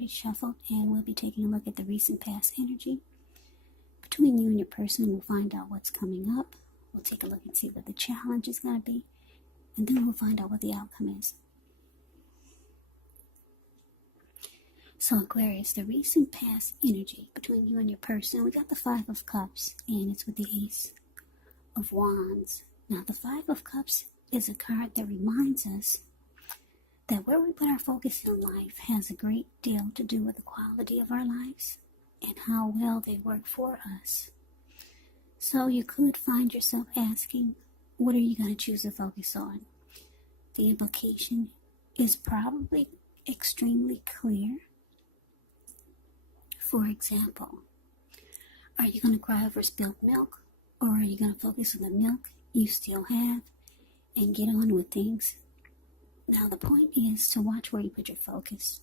already shuffled, and we'll be taking a look at the recent past energy between you and your person. We'll find out what's coming up. We'll take a look and see what the challenge is going to be, and then we'll find out what the outcome is. So Aquarius, the recent past energy between you and your person, we got the Five of Cups, and it's with the Ace of Wands. Now, the Five of Cups is a card that reminds us that where we put our focus in life has a great deal to do with the quality of our lives and how well they work for us. So you could find yourself asking, what are you going to choose to focus on? The implication is probably extremely clear. For example, are you going to cry over spilled milk, or are you going to focus on the milk you still have and get on with things? Now, the point is to watch where you put your focus.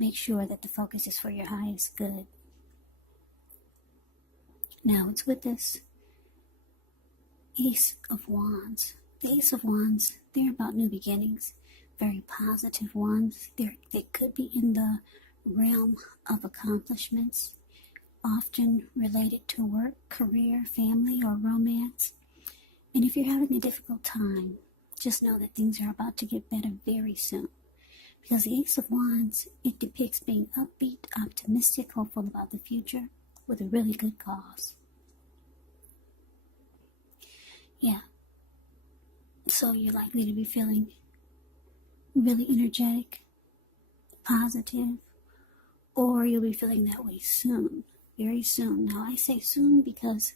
Make sure that the focus is for your highest good. Now, it's with this Ace of Wands. The Ace of Wands, they're about new beginnings, very positive ones. They could be in the realm of accomplishments, often related to work, career, family, or romance. And if you're having a difficult time, just know that things are about to get better very soon. Because the Ace of Wands, it depicts being upbeat, optimistic, hopeful about the future with a really good cause. Yeah. So you're likely to be feeling really energetic, positive, or you'll be feeling that way soon, very soon. Now, I say soon because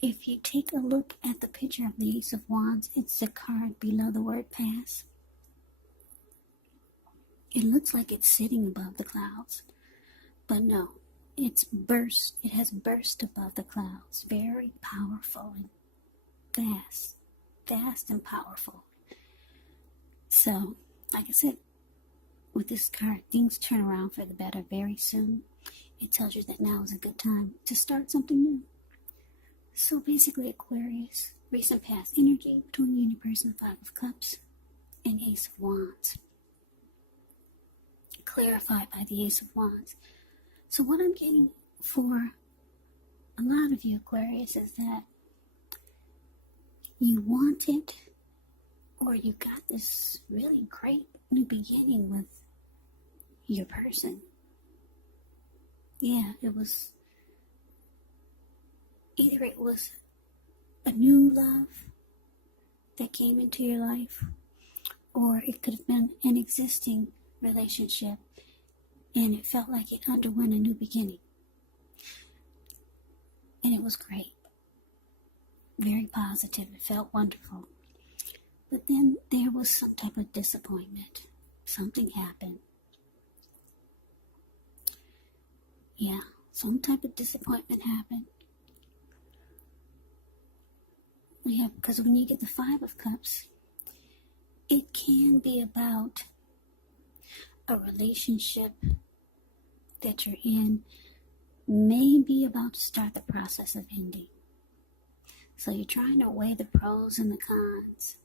if you take a look at the picture of the Ace of Wands, it's the card below the word pass. It looks like it's sitting above the clouds, but no, it has burst above the clouds. Very powerful and fast and powerful. So, like I said, with this card, things turn around for the better very soon. It tells you that now is a good time to start something new. So basically, Aquarius, recent past energy between you and your person, Five of Cups and Ace of Wands. Clarified by the Ace of Wands. So what I'm getting for a lot of you, Aquarius, is that you want it, or you got this really great new beginning with your person. Yeah, it was a new love that came into your life, or it could have been an existing relationship and it felt like it underwent a new beginning. And it was great. Very positive. It felt wonderful. But then there was some type of disappointment. Something happened. Yeah, some type of disappointment happened. Yeah, because when you get the Five of Cups, it can be about a relationship that you're in, may be about to start the process of ending. So you're trying to weigh the pros and the cons,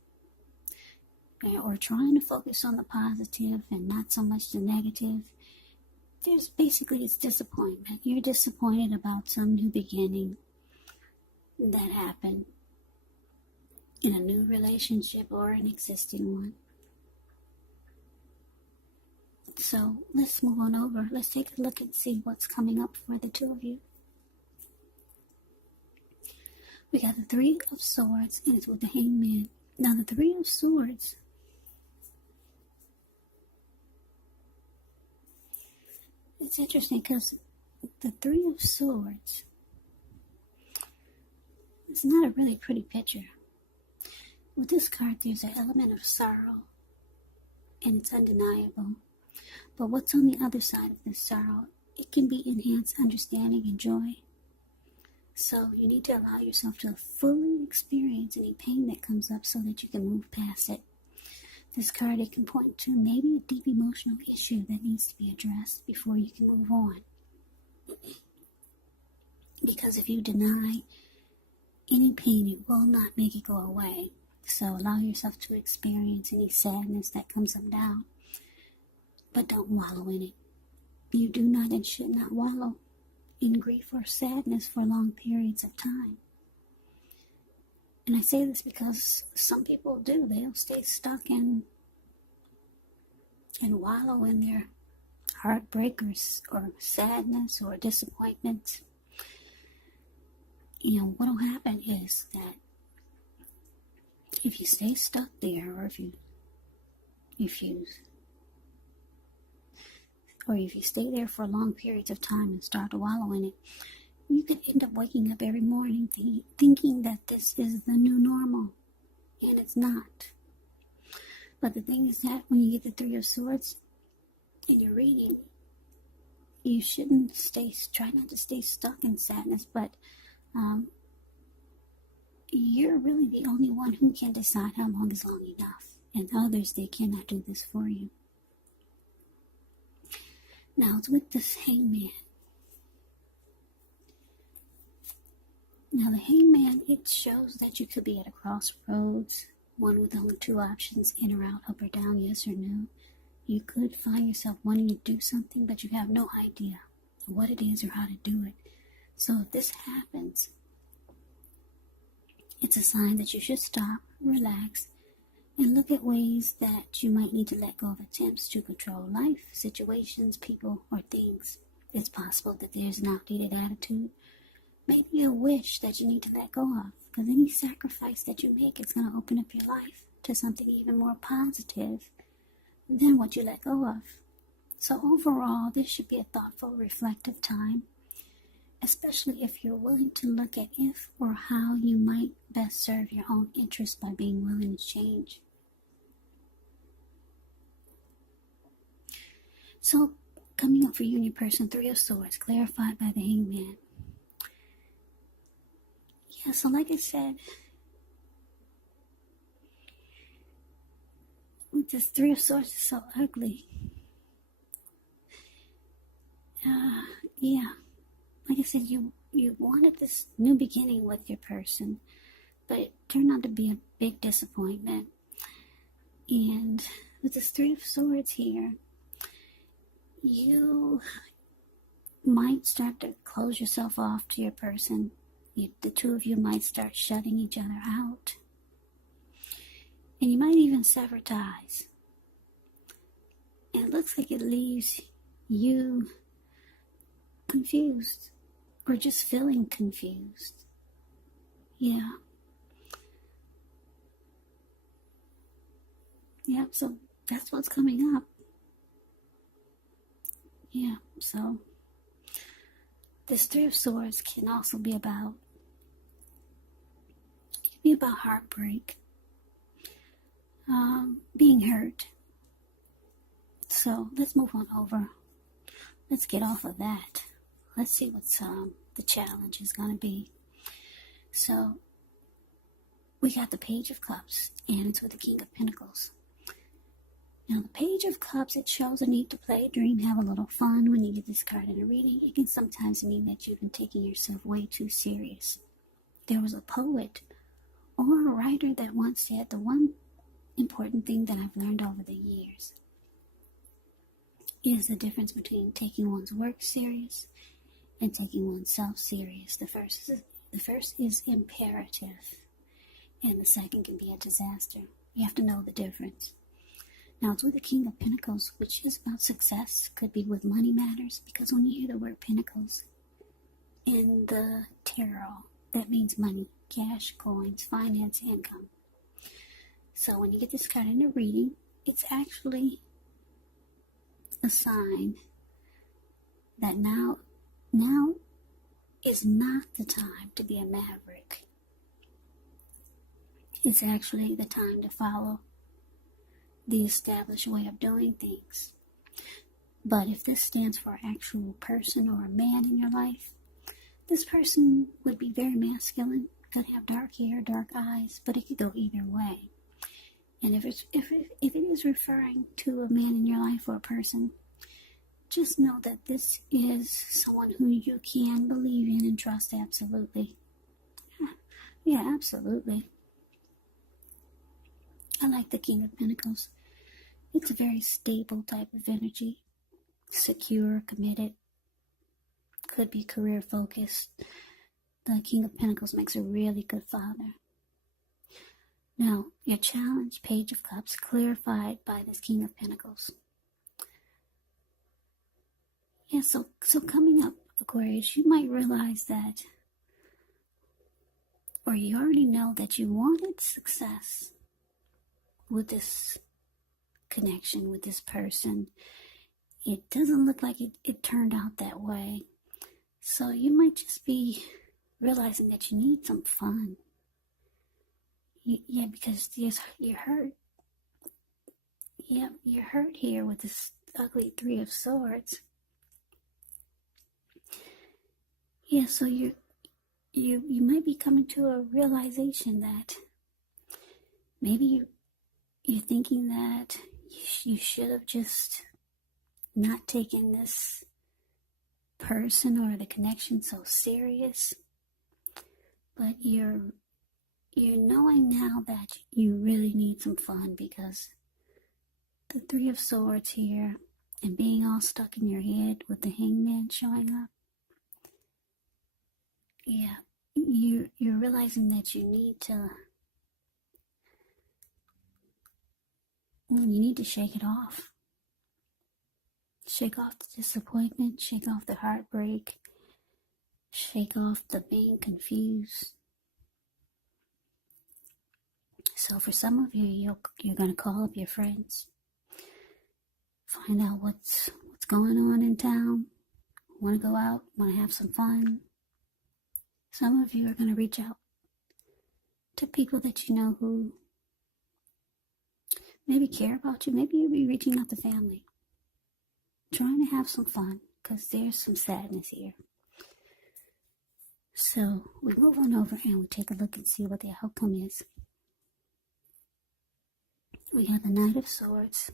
or trying to focus on the positive and not so much the negative. It's disappointment. You're disappointed about some new beginning that happened in a new relationship or an existing one. So let's move on over. Let's take a look and see what's coming up for the two of you. We got the Three of Swords, and it's with the Hangman. Now, the Three of Swords, it's interesting because the Three of Swords is not a really pretty picture. With this card, there's an element of sorrow, and it's undeniable. But what's on the other side of this sorrow? It can be enhanced understanding and joy. So you need to allow yourself to fully experience any pain that comes up so that you can move past it. This card, it can point to maybe a deep emotional issue that needs to be addressed before you can move on. Because if you deny any pain, it will not make it go away. So allow yourself to experience any sadness that comes up down. but don't wallow in it. You do not and should not wallow in grief or sadness for long periods of time. And I say this because some people do. They'll stay stuck and wallow in their heartbreakers or sadness or disappointment. You know, what'll happen is that if you stay stuck there, or if you stay there for long periods of time and start to wallow in it, you could end up waking up every morning thinking that this is the new normal, and it's not. But the thing is that when you get the Three of Swords in your reading, you shouldn't try not to stay stuck in sadness, but you're really the only one who can decide how long is long enough, and others, they cannot do this for you. Now, it's with this Hangman. Now, the Hangman, it shows that you could be at a crossroads, one with only two options, in or out, up or down, yes or no. You could find yourself wanting to do something, but you have no idea what it is or how to do it. So if this happens, it's a sign that you should stop, relax, and look at ways that you might need to let go of attempts to control life, situations, people, or things. It's possible that there's an outdated attitude, maybe a wish that you need to let go of, because any sacrifice that you make is going to open up your life to something even more positive than what you let go of. So overall, this should be a thoughtful, reflective time, especially if you're willing to look at if or how you might best serve your own interests by being willing to change. So, coming up for you and your person, Three of Swords, clarified by the Hangman. Yeah, so like I said, with this Three of Swords is so ugly. Yeah, like I said, you wanted this new beginning with your person, but it turned out to be a big disappointment. And with this Three of Swords here, you might start to close yourself off to your person. The two of you might start shutting each other out. And you might even sever ties. And it looks like it leaves you confused, or just feeling confused. Yeah. Yeah, so that's what's coming up. Yeah, so this Three of Swords can also be about heartbreak, being hurt. So let's move on over. Let's get off of that. Let's see what's the challenge is going to be. So we got the Page of Cups, and it's with the King of Pentacles. Now, the Page of Cups, it shows a need to play, dream, have a little fun. When you get this card in a reading, it can sometimes mean that you've been taking yourself way too serious. There was a poet or a writer that once said, the one important thing that I've learned over the years is the difference between taking one's work serious and taking oneself serious. The first is imperative, and the second can be a disaster. You have to know the difference. Now, it's with the King of Pentacles, which is about success. Could be with money matters, because when you hear the word Pentacles in the tarot, that means money, cash, coins, finance, income. So when you get this card in a reading, it's actually a sign that now is not the time to be a maverick. It's actually the time to follow the established way of doing things. But if this stands for an actual person or a man in your life, this person would be very masculine, could have dark hair, dark eyes, but it could go either way. And if it is referring to a man in your life or a person, just know that this is someone who you can believe in and trust absolutely. Yeah, absolutely. I like the King of Pentacles. It's a very stable type of energy. Secure, committed. Could be career focused. The King of Pentacles makes a really good father. Now, your challenge, Page of Cups, clarified by this King of Pentacles. Yeah, so coming up, Aquarius, you might realize that, or you already know that you wanted success with this connection, with this person. It doesn't look like it turned out that way. So you might just be realizing that you need some fun. Yeah, because you're hurt. Yeah, you're hurt here with this ugly Three of Swords. Yeah, so you might be coming to a realization that maybe you're thinking that you should have just not taken this person or the connection so serious. But you're knowing now that you really need some fun, because the Three of Swords here and being all stuck in your head with the Hangman showing up. Yeah, you're realizing that you need to shake it off. Shake off the disappointment, shake off the heartbreak, shake off the being confused. So for some of you, you're going to call up your friends, find out what's going on in town, want to go out, want to have some fun. Some of you are going to reach out to people that you know who maybe care about you. Maybe you'll be reaching out to family, trying to have some fun, because there's some sadness here. So we move on over and we take a look and see what the outcome is. We have the Knight of Swords,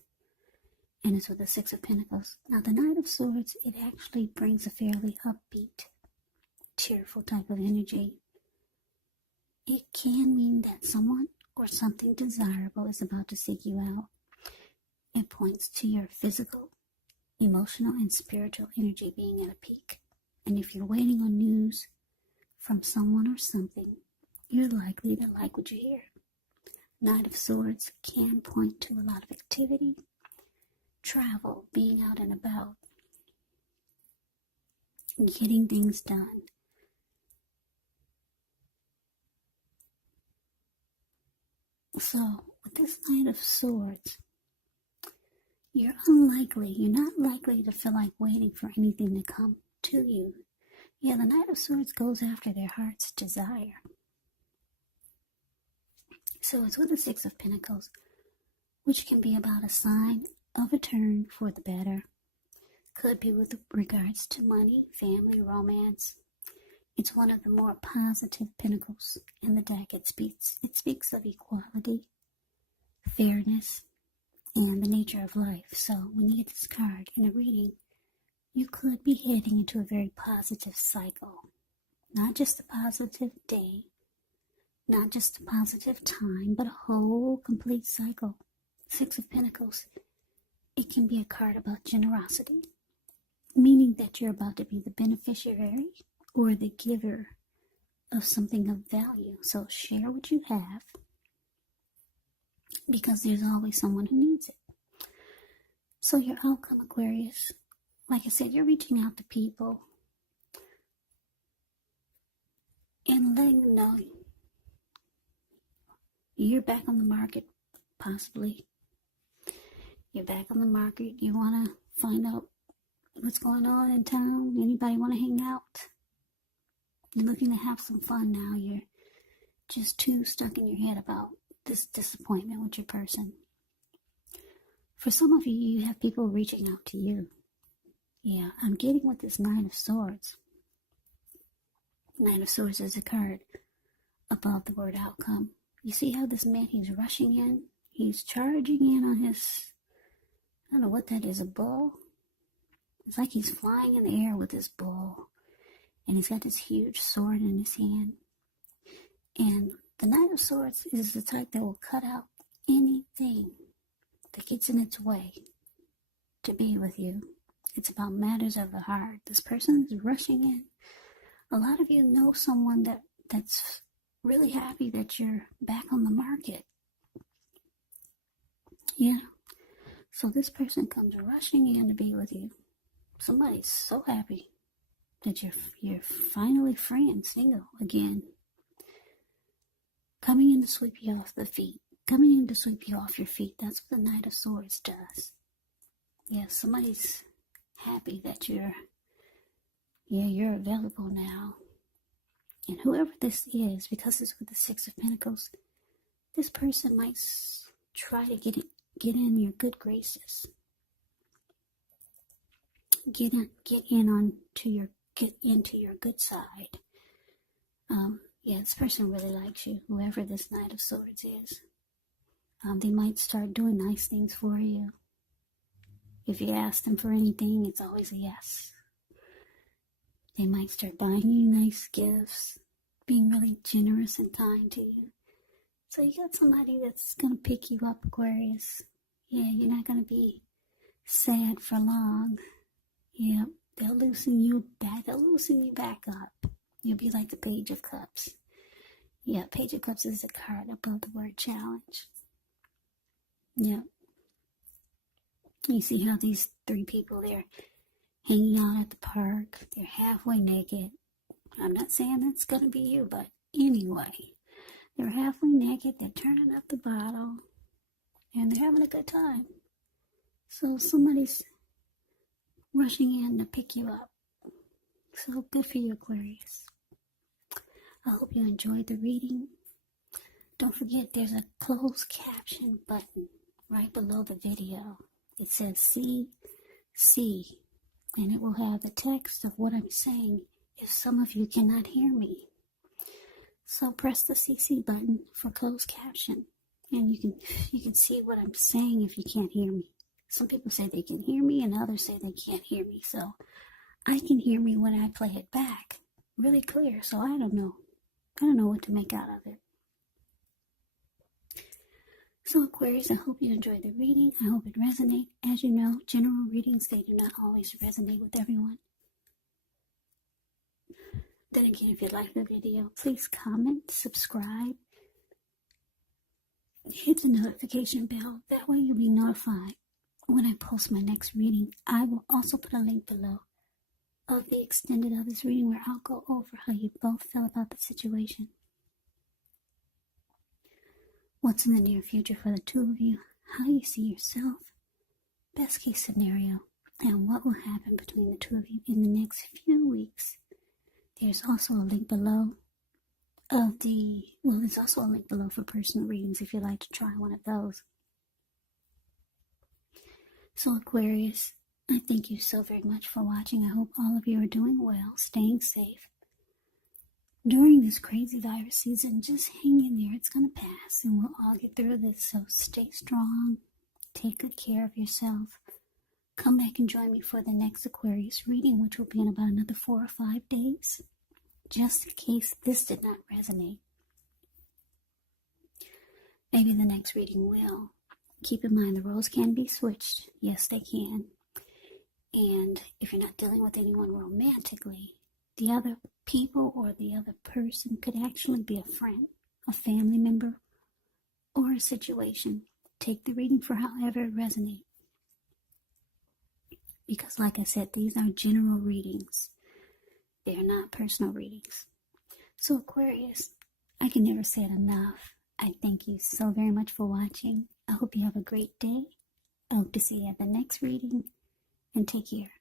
and it's with the Six of Pentacles. Now the Knight of Swords, it actually brings a fairly upbeat, cheerful type of energy. It can mean that someone or something desirable is about to seek you out. It points to your physical, emotional, and spiritual energy being at a peak. And if you're waiting on news from someone or something, you're likely to like what you hear. Knight of Swords can point to a lot of activity, travel, being out and about, getting things done. So, with this Knight of Swords, you're not likely to feel like waiting for anything to come to you. Yeah, the Knight of Swords goes after their heart's desire. So it's with the Six of Pentacles, which can be about a sign of a turn for the better. Could be with regards to money, family, romance. It's one of the more positive pentacles in the deck. It speaks of equality, fairness, and the nature of life. So when you get this card in a reading, you could be heading into a very positive cycle. Not just a positive day, not just a positive time, but a whole complete cycle. Six of Pentacles, it can be a card about generosity, meaning that you're about to be the beneficiary or the giver of something of value. So share what you have, because there's always someone who needs it. So your outcome, Aquarius, like I said, you're reaching out to people and letting them know you're back on the market, possibly. You're back on the market. You want to find out what's going on in town. Anybody want to hang out? You're looking to have some fun now. You're just too stuck in your head about this disappointment with your person. For some of you, you have people reaching out to you. Yeah, I'm getting with this Nine of Swords. Nine of Swords is a card above the word outcome. You see how this man, he's rushing in? He's charging in on his, I don't know what that is, a bull? It's like he's flying in the air with this bull. And he's got this huge sword in his hand. And the Knight of Swords is the type that will cut out anything that gets in its way to be with you. It's about matters of the heart. This person is rushing in. A lot of you know someone that's really happy that you're back on the market. Yeah. So this person comes rushing in to be with you. Somebody's so happy that you're finally free and single again. Coming in to sweep you off the feet. Coming in to sweep you off your feet. That's what the Knight of Swords does. Yeah, somebody's happy that you're available now. And whoever this is, because it's with the Six of Pentacles, this person might try to get in your good graces. Get into your good side. Yeah, this person really likes you, whoever this Knight of Swords is. They might start doing nice things for you. If you ask them for anything, it's always a yes. They might start buying you nice gifts, being really generous and kind to you. So you got somebody that's going to pick you up, Aquarius. Yeah, you're not going to be sad for long. Yeah, they'll loosen you back up. You'll be like the Page of Cups. Yeah, Page of Cups is a card above the word challenge. Yeah. You see how these three people, they're hanging out at the park. They're halfway naked. I'm not saying that's going to be you, but anyway. They're halfway naked. They're turning up the bottle. And they're having a good time. So somebody's rushing in to pick you up. So good for you, Aquarius. I hope you enjoyed the reading. Don't forget there's a closed caption button right below the video. It says CC, and it will have the text of what I'm saying if some of you cannot hear me. So press the CC button for closed caption, and you can see what I'm saying if you can't hear me. Some people say they can hear me, and others say they can't hear me. So I can hear me when I play it back really clear. So I don't know what to make out of it. So Aquarius, I hope you enjoyed the reading. I hope it resonates. As you know, general readings, they do not always resonate with everyone. Then again, if you like the video, please comment, subscribe, hit the notification bell. That way you'll be notified when I post my next reading. I will also put a link below of the extended of this reading where I'll go over how you both feel about the situation. What's in the near future for the two of you, how you see yourself, best case scenario, and what will happen between the two of you in the next few weeks. There's also a link below there's also a link below for personal readings if you'd like to try one of those. So Aquarius, I thank you so very much for watching. I hope all of you are doing well, staying safe. During this crazy virus season, just hang in there. It's going to pass, and we'll all get through this. So stay strong. Take good care of yourself. Come back and join me for the next Aquarius reading, which will be in about another 4 or 5 days, just in case this did not resonate. Maybe the next reading will. Keep in mind, the roles can be switched. Yes, they can. And if you're not dealing with anyone romantically, the other people or the other person could actually be a friend, a family member, or a situation. Take the reading for however it resonates. Because like I said, these are general readings. They are not personal readings. So Aquarius, I can never say it enough. I thank you so very much for watching. I hope you have a great day. I hope to see you at the next reading. And take care.